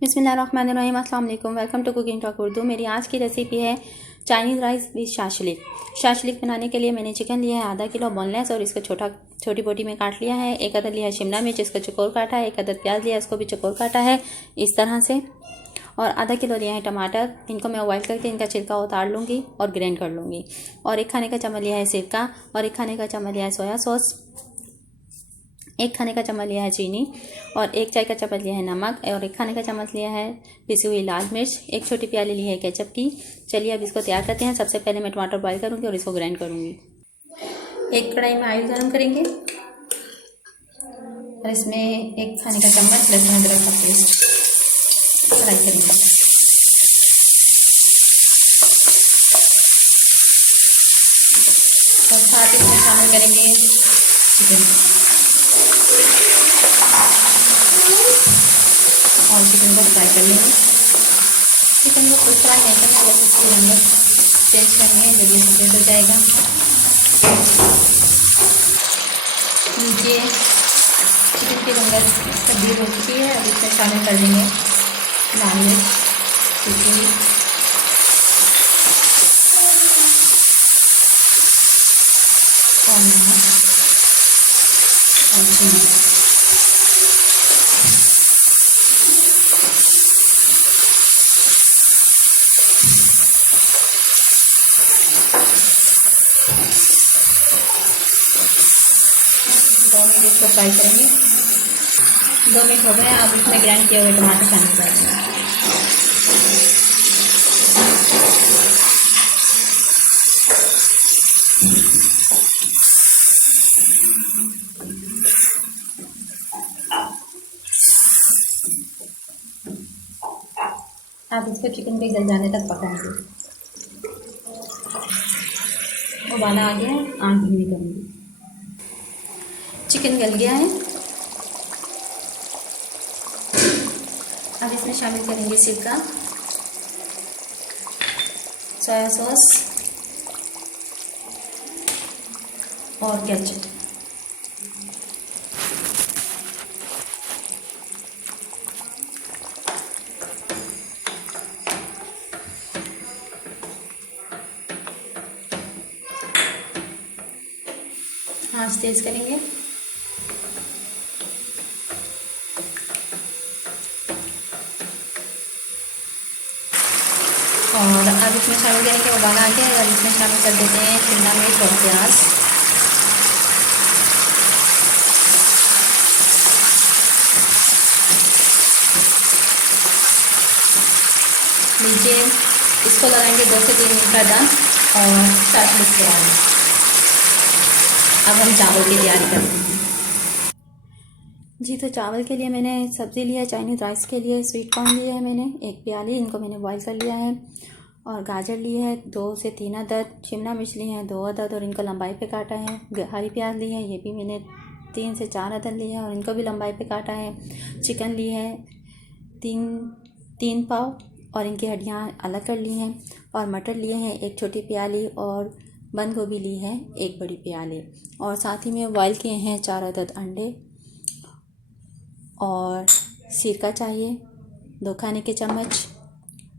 बिस्मिल्लाहिर्रहमानिर्रहीम, अस्सलाम वालेकुम। Welcome to cooking talk Urdu. मेरी आज की रेसिपी है Chinese rice with shashlik. Shashlik बनाने के लिए मैंने चिकन लिया है आधा किलो बोनलेस और इसको छोटी बोटी में काट लिया है। एक अदद लिया है शिमला मिर्च, इसको चौकोर काटा है। एक अदद प्याज लिया है, इसको भी चौकोर काटा है इस तरह से। और आधा किलो लिया है टमाटर, इनको मैं बॉइल करके इनका छिलका उतार लूँगी और ग्राइंड कर लूँगी। और एक खाने का चम्मच लिया है सिरका, और एक खाने का चम्मच लिया है सोया सॉस, एक खाने का चम्मच लिया है चीनी, और एक चाय का चम्मच लिया है नमक, और एक खाने का चम्मच लिया है पिसी हुई लाल मिर्च, एक छोटी प्याली ली है केचप की। चलिए अब इसको तैयार करते हैं। सबसे पहले मैं टमाटर बॉईल करूँगी और इसको ग्राइंड करूँगी। एक कढ़ाई में ऑयल गर्म करेंगे और इसमें एक खाने का चम्मच लहसुन अदरक का पेस्ट फ्राई करेंगे। और साथ इसमें शामिल करेंगे चिकन, और चिकन को फ्राई कर लेंगे। चिकन को फुल फ्राई नहीं करना, बस इसके अंदर चेंज करनी है, जब ये सफेद हो जाएगा। नीचे चिकन की रंगत तब्दील हो चुकी है। अब इसमें शामिल कर देंगे लाल मिर्च कुटी हुई, और नमक और चीनी। दो मिनट इसको फ्राई करेंगे। 2 मिनट हो गए। अब इसमें ग्राइंड किए हुए टमाटर शामिल कर देंगे। आप इसको चिकन पे गल जाने तक पकाएंगे। उबाला आ गया है, आँच धीमी करूँगी। चिकन गल गया है। अब इसमें शामिल करेंगे सिरका, सोया सॉस और केचप। आँच तेज करेंगे। और अब इसमें शामिल करेंगे, उबाला आ गया है। अब इसमें शामिल कर देते हैं शिमला मिर्च और प्याज। नीचे इसको लगाएंगे 2 से 3 मिनट का दम और शाशलिक तैयार है। अब हम चावल की तैयारी करते हैं। जी, तो चावल के लिए मैंने सब्ज़ी लिया है। चाइनीज़ राइस के लिए स्वीट कॉर्न लिए है मैंने 1 प्याली, इनको मैंने बॉईल कर लिया है। और गाजर लिए है 2 से 3 अदद, शिमला मिर्च लिए हैं 2 अदद और इनको लंबाई पे काटा है। हरी प्याज ली है, ये भी मैंने 3 से 4 अदद लिए हैं और इनको भी लंबाई पे काटा है। चिकन ली है 3 पाव और इनकी हड्डियाँ अलग कर ली हैं। और मटर लिए हैं 1 छोटी प्याली, और बंद गोभी ली है 1 बड़ी प्याली। और साथ ही में बॉईल किए हैं 4 अदद अंडे। और सिरका चाहिए 2 खाने के चम्मच,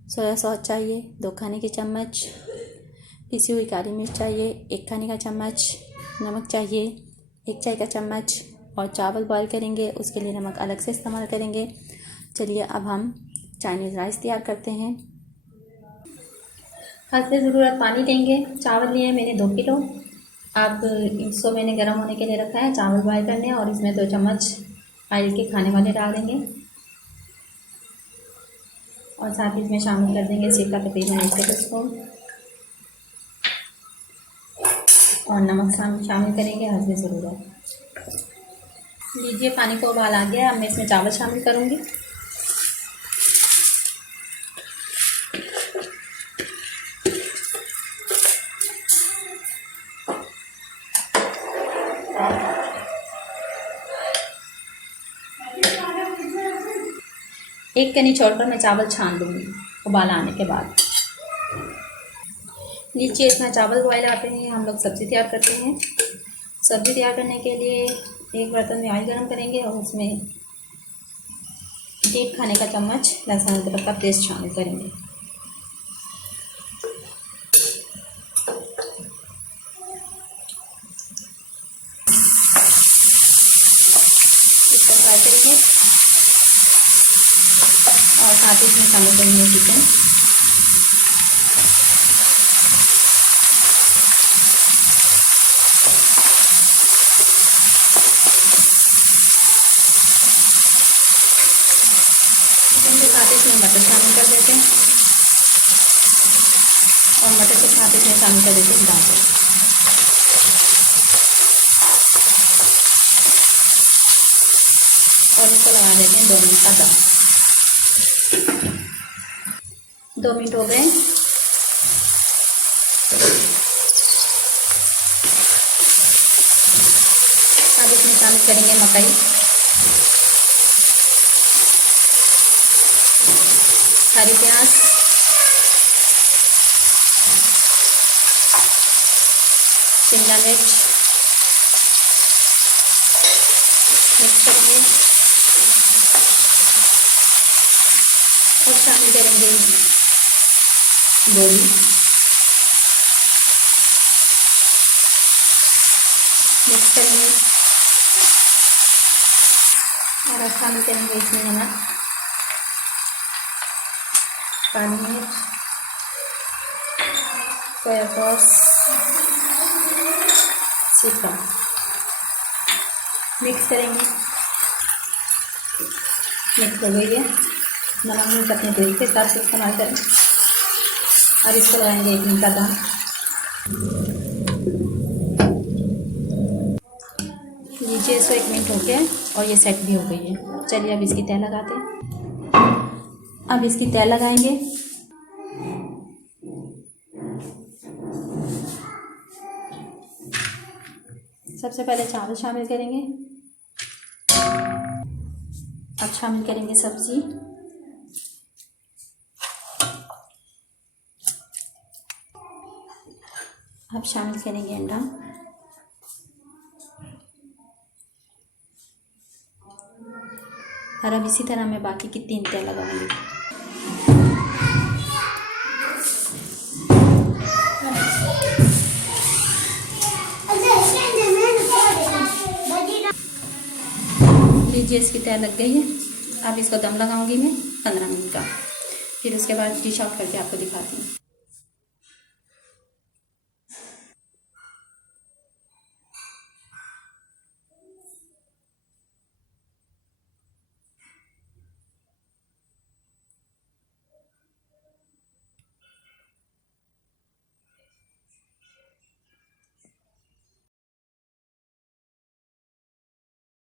सोया सॉस चाहिए 2 खाने के चम्मच, पिसी हुई काली मिर्च चाहिए 1 खाने का चम्मच, नमक चाहिए 1 चाय का चम्मच। और चावल बॉईल करेंगे, उसके लिए नमक अलग से इस्तेमाल करेंगे। चलिए अब हम चाइनीज़ राइस तैयार करते हैं। हद ज़रूरत पानी लेंगे। चावल लिए मैंने 2 किलो। अब इसको मैंने गर्म होने के लिए रखा है, चावल बॉईल करने, और इसमें 2 चम्मच ऑयल के खाने वाले डाल देंगे। और साथ ही इसमें शामिल कर देंगे सिरका तकरीबन 1 टेबलस्पून, और नमक शामिल करेंगे हद ज़रूरत। लीजिए पानी को उबाल आ गया। अब मैं इसमें चावल शामिल करूँगी। एक कनी छोड़कर मैं चावल छान लूँगी उबाल आने के बाद। नीचे इसमें चावल बॉयल आते हैं, हम लोग सब्ज़ी तैयार करते हैं। सब्ज़ी तैयार करने के लिए एक बर्तन में ऑयल गर्म करेंगे और उसमें 1 खाने का चम्मच लहसुन अदरक का पेस्ट शामिल करेंगे। इसको फ्राई करेंगे और साथ ही इसमें शामिल करेंगे चिकन। चिकन के साथ इसमें मटर शामिल कर देते हैं और मटर के साथ इसमें शामिल कर देते हैं गाजर। और इसको लगा देते हैं 2 मिनट का दम। 2 मिनट हो गए। अब इसमें शामिल करेंगे मकई, हरी प्याज, शिमला मिर्च, मिक्स करेंगे और शामिल करेंगे गोभी, मिक्स करेंगे और अब शामिल करेंगे इसमें नमक, काली मिर्च, सोया सॉस, सिरका, मिक्स करेंगे। मिक्स हो गई है। नमक मिर्च अपने टेस्ट के हिसाब से इस्तेमाल करें। अब इसको लगाएंगे 1 मिनट का दम। लीजिए, इसको 1 मिनट हो गया और ये सेट भी हो गई है। चलिए अब इसकी तह लगाते हैं। अब इसकी तह लगाएंगे। सबसे पहले चावल शामिल करेंगे। अब शामिल करेंगे सब्जी, अब शामिल करेंगे अंडा, और अब इसी तरह मैं बाकी की 3 तह लगाऊंगी। लीजिए, इसकी तह लग गई है। अब इसको दम लगाऊंगी मैं 15 मिनट का। फिर उसके बाद डिश आउट करके आपको दिखाती हूँ।